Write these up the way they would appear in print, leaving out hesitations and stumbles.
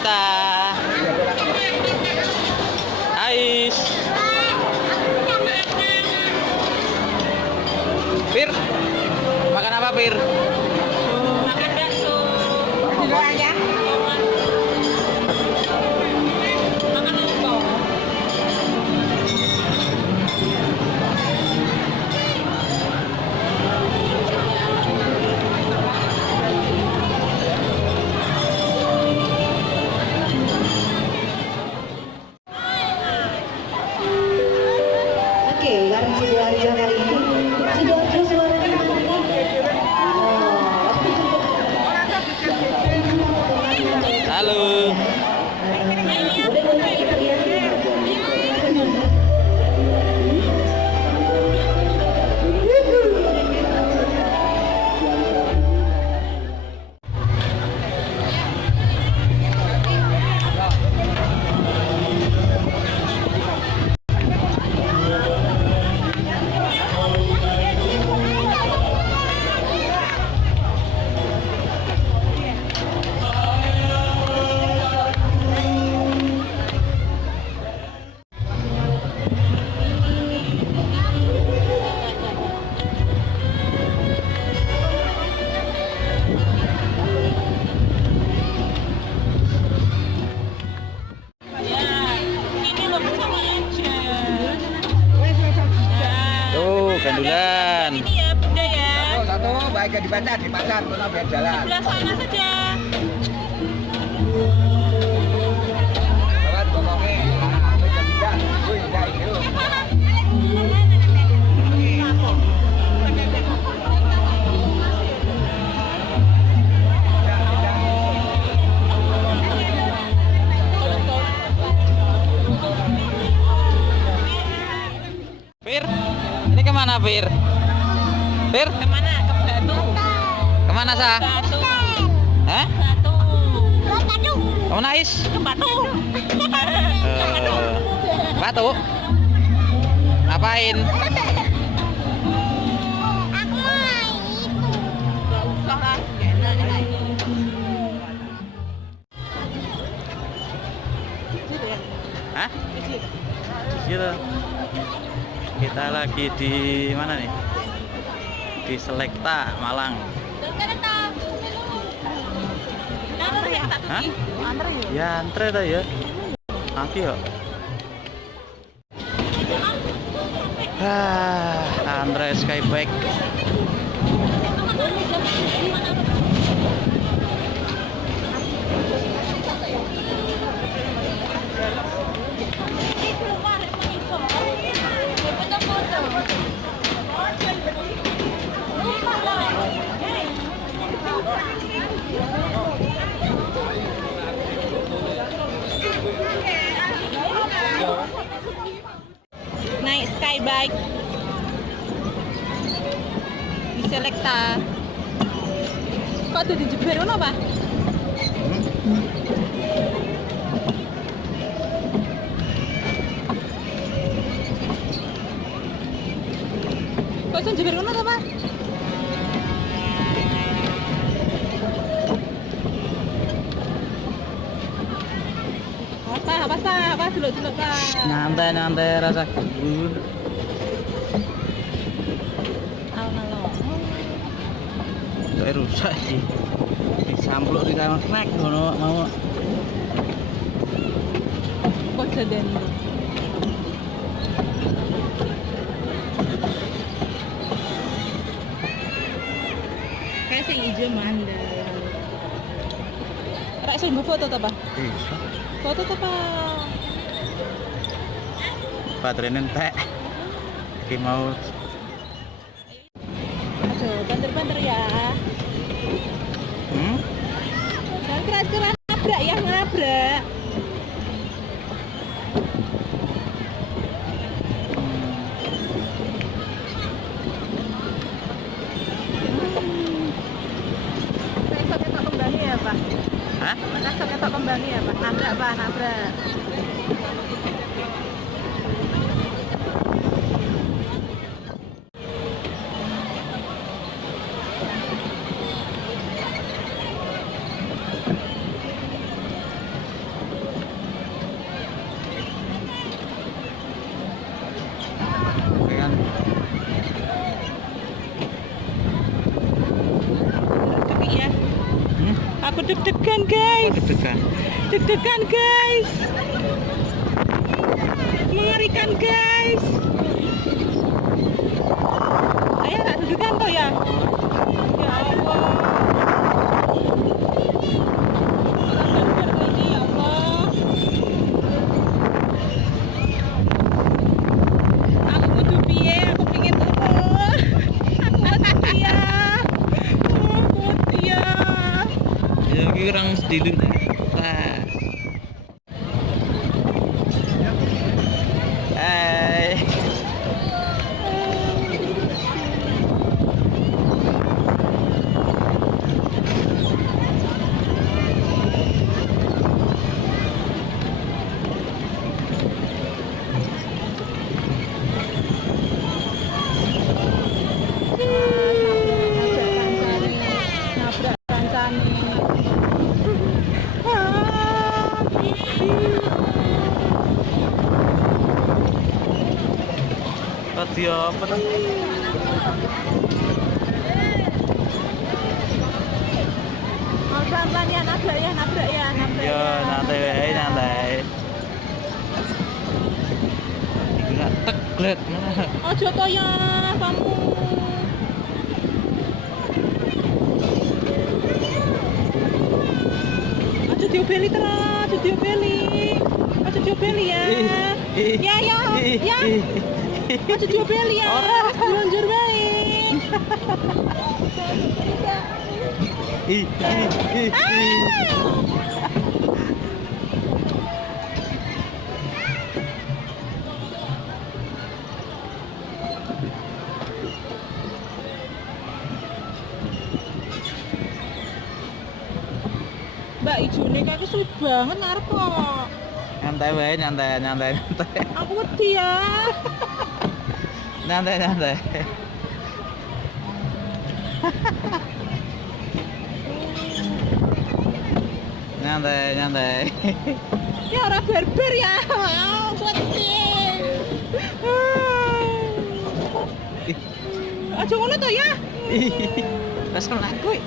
kita. Ais. Pir, makan apa Pir? Makan bakso. Dulu aja. Makan apa? Oke, bareng Sidoarjo kali ini. Sidoarjo suaranya Halo. Tuh, gandulan. Ini ya, beda ya. Satu baik di pasar, kalau biar jalan. Sebelah sana saja. Lewat pokoknya. Nah, bisa. Wih, enggak itu. Pir, ini kemana Pir? Pir, Kemana? Ke Batu. kemana Sa? Batu. Hah? Batu. Kemana Ais? Ke Batu. Batu. Ngapain? Gak usah lah. Gak enak. Hah? Kecil. Kita lagi di mana nih? Di Selekta, Malang. Hah? Ya antre dah ya. Nanti yuk. Andre Skybike. Naik skybike di Selekta. Kok tuh dijeber ngono, Pak? Kok jeber ngono to, Pak? Apa dulu Pak? Nyantai rasa gurih. Alon-alon. Kayak rusak sih. Disampluk di kamar snack ngono mau. Kok jadan. Kayak sing ijo mandal. Rek sing foto to, Pak? Bisa. Foto to, Pak. Baterainya entek. Iki mau Aduh, banter-banter ya. Jangan keras-keras nabrak yang nabrak. Besok kita kembali ya, Pak. Hah? Besok kita kembali ya, Pak. Nabrak, Pak, nabrak. Deg-degan guys. Deg-degan. Deg-degan guys. Mengerikan guys. Ayo nggak deg-degan toh ya? Ya Allah. Sabar-sabar ini ya Allah. Aku kudu piye? Aku pingin turun. Aku mati ya. Aku mati ya. Ya iki kurang sedih nih. Wah. Hai. Nabrak kancane. Tadi apa tuh? Mau pelan-pelan ya, nabrak ya, nabrak ya, nabrak Yo, ya. nanti wae, nanti. Iku nak teglet mana? Ojo to ya, kamu. Ojo diobeli terus, ojo diobeli. Ojo diobeli ya. Ya, ya, ya. Ojo diobeli ya. Lunjur bae. Ih. Mbak ijone kayak kesulit banget ngarep kok. Nyantai wae, nyantai. Aku wedi ya. Nyantai. Nyantai. Ya ora berber ya. Wedi. Aja ngono to ya. Wes mlaku.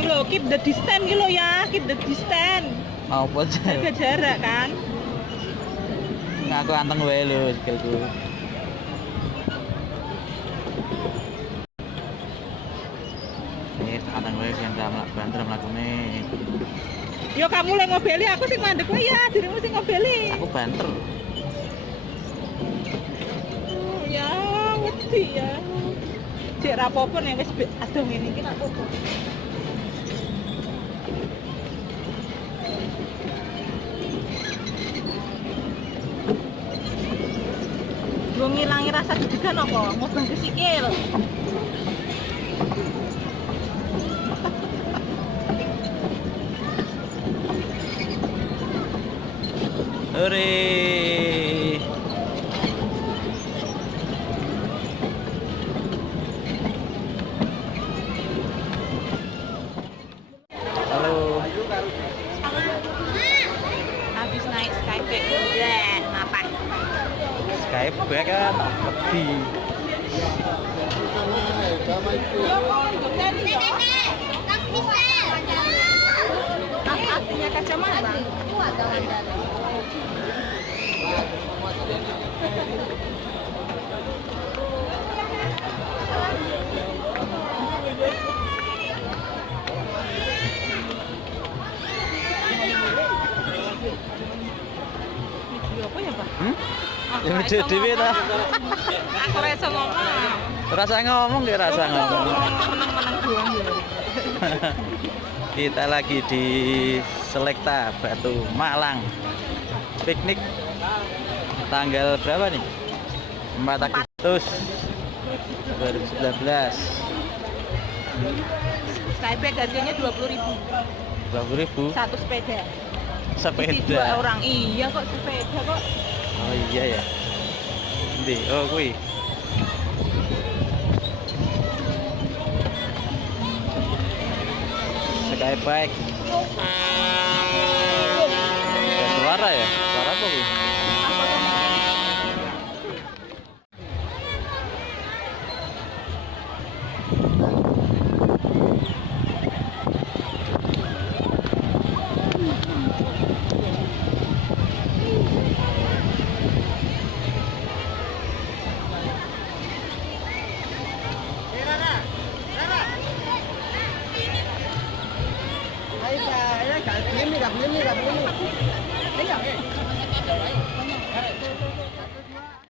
Lho, keep the distance gitu ya, keep the distance. Mau apa Jaga jarak kan. Ngaku anteng wae lho sikilku. Anteng wae yang banter mlakune. Yo kamu lek ngobeli, aku sing mandek wae ya, dirimu sing ngobeli. Aku banter. Ya, wedi ya. Cek rapopo nek wis aduh ngene iki nak apa. Gue ngilangi rasa deg-degan apa? Ngobah ke sikil. Hore. Halo. Habis naik skybag, bleh, ngapa? Skype gue kan peti. Artinya kacamata. Video apa ya, Pak? Yang gede dhewe ta. Aku ora iso ngomong. Rasa ngomong ya rasa ngomong. Menang-menang doang ya. Kita lagi di Selekta Batu Malang. Piknik tanggal berapa nih? 4 Agustus 2019. Skybag harganya 20.000. 20.000 Satu sepeda. Isi 2 sepeda. orang. Iya kok sepeda kok. Oh iya ya. Ndi? Oh kuwi. Skybike. Ada suara ya? Suara apa kuwi? Apa tuh? Ini gak begini.